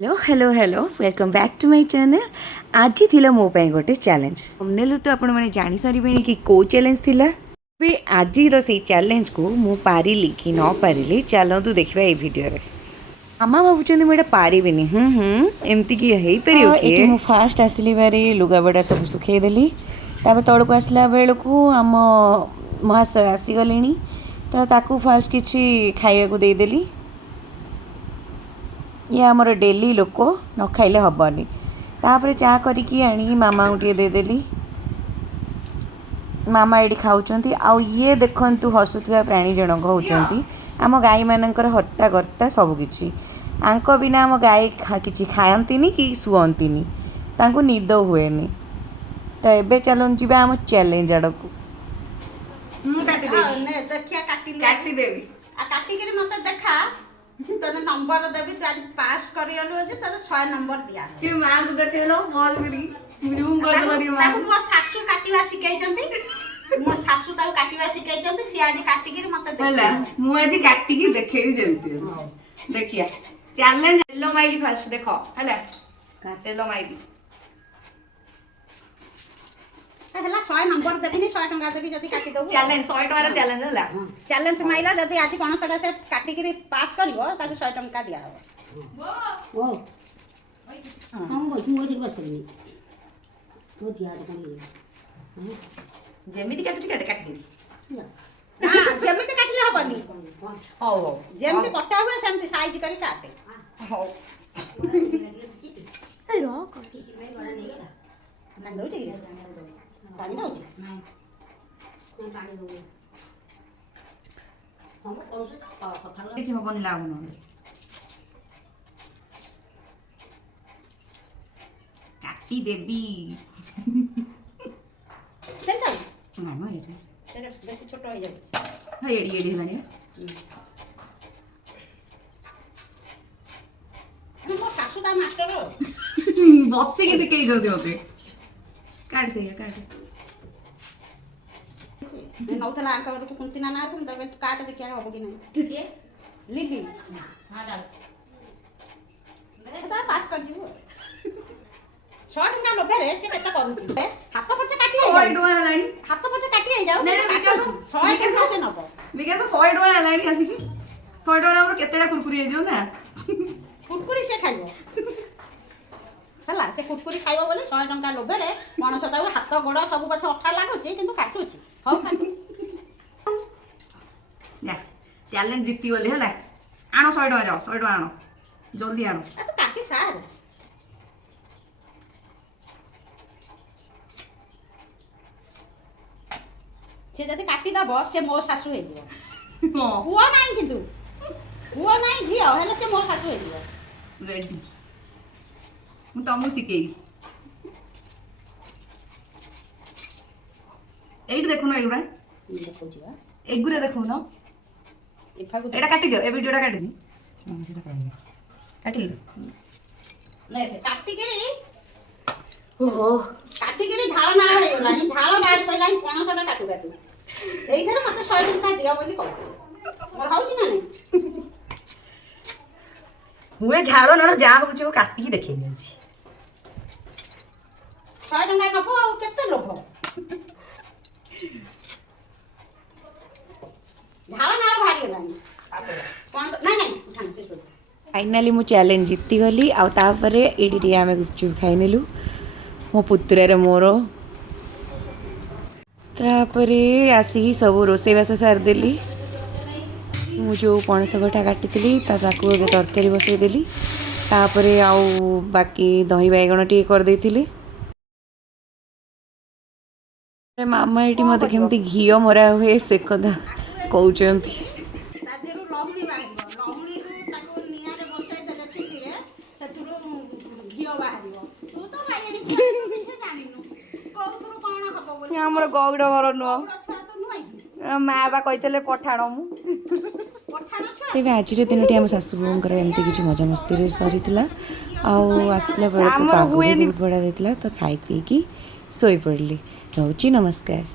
Hello hello hello welcome back to my channel. आज थिला मो पे गोटे चैलेंज हमनेलु तो आपण माने जानि सारिबेनी कि को चैलेंज थिला बे आजी रो से चैलेंज को मु पारिली कि न पारिली चलंतु देखिबा ए वीडियो रे। मामा भाबुचंदी मु एटा पारिबिनी एमती कि हेई परियो कि एटी मु फास्ट आसली बारी लुगा बडा सब सुखै देली ताबे तळको आसला बेलको हम महास आसी गलेनी तो ताकू फास्ट किछि खाइया को दे देली। ये आमर डेली लोक न खाइले हबनी तापर चा करिकी आनी मामा उठे देदेली। मामा ये खाऊँच आउ ये देखु हसुवा प्राणी जनक होती आम गाई मानकर हत्या करता सबकि आंक बिना आम गाई कि खाती कि शुअती निद हुए तो एबे चलन जी आम चैलेंज आड़ को तने नंबर देबी तू आज पास करियलु जे तने 100 नंबर दिया कि मां को देखेलो बॉल करी जूम कर करी मां ताकू मो सासू काटिवा सिकै जंती मो सासू ताऊ काटिवा सिकै जंती सी आज काटि के मते होला मु आज काटि के देखेबी जंती देखिया चैलेंज हेलो माइली फास्ट देखो होला हेलो माइली हला 100 नंबर देबी नि 100 टका देबी जदी काटि दउ चैलेंज 100 टका चैलेंज होला चैलेंज माइला जदी आज कोन सडा से काटि के पास करबो ताकू 100 टका दिया हो ओ हम बोझ बस करनी तो जिया करनी जेमिति काटुची काटि देबी हां जेमिति काटले हबनी हो जेमिति कटा हुए सेमति साइज करी काटे हो ए रो कटी ना दउ छी पानी दउ छी नहीं पानी दउ हम कौन से कथा କିଛି ହବନି ଲାଭ ନହେଲେ କାଟି ଦେବି ସେଟା ମାମା ଏଠି ସେଟା ବେଶୀ ଛୋଟ ହେଇ ଯାଉଛି ହଁ ଏଡି ଏଡି ହେଲାଣି ମୋ ଶାଶୁ ତା ମାଷ୍ଟର ବସିକି ଶିଖେଇଛନ୍ତି ମତେ କାଟ ସେଇଆ କାଟ नौथला आंका को कुंती ना नार तो काट देखिया हो कि नहीं के लिली हां डाल तो पास कर दियो शॉर्ट ना लोभे रे से केता करू हाथ पछे काटी आइ शॉर्ट वा हलानी हाथ पछे काटी आइ जाऊ नहीं विकास 100 से नबो विकास 100 टका हलानी आसी कि 100 टका हमर केतेडा कुरकुरी हे जो ना कुरकुरी से खाइबो हला से कुरकुरी खाइबो बोले 100 टका लोभे रे मणस ताऊ हाथ गोड़ सब पछे अठा लागुची किंतु काटुची हो काटू या चैलेंज जीती गली है आनो 100 टका जाओ 100 टका आनो जल्दी आनो तो काटी सार से जदी काटी दबो से मो सासू हे दियो हां हुआ नहीं किंतु हुआ नहीं झियो हेले से मो सासू हे दियो रेडी मु तमु सिकेई एइट देखो ना एगुडा देखो जिया एगुरे देखो ना इफागु एटा काटी दियो ए वीडियोटा काटी दी हम सेटा काटी ले नहीं काटी के ओहो काटी के झाଳ ନାଳ ହେଇ ଗଲାନି झाଳ ବାହାରି ପଇଲାନି 500 ଟା କାଟୁ काटू एइथरे मते 100 टका दियो बोली कहू मोर होउची ना नहीं हुए झाड़ ना जा होउची वो काटी की देखै छी 100 टका नबो केते लोभ झाଳ ନାଳ ବାହାରି ଗଲାନି 500 नहीं नहीं उठान से तो फाइनाली मु चैलेंज जीती गली आ तापर एडी आम गुपचुप खाई नेलु मो पुत्र मोर तापर आसिक सब रोसईबास सारिदेली मु जो पणस कटा काटी ताकू ए तरकारी बसईदेली तापर आउ बाकी दही बैगण टी करदे मामा ये मत केमती घी मरा हुए से कथा कहते तादेरु लहुणी बाहिबो लहुणी रु ताको निया रे बसै देले चुली रे सेथुरु घियो बाहिबो तू तो भाईनी किछ जानिनु कोथुरु कोन हबो बोली हमर गौड़ घर नुह छुआ तो नुई माँ बा कहते पठाण मु पठान छुआ तेज आज दिन टी आम शाशु बोर एमती किसी मजामस्ती सरी आसला बेलू पाग बहुत बड़ा देता तो खाई पीकी शोई पड़ली रोची नमस्कार।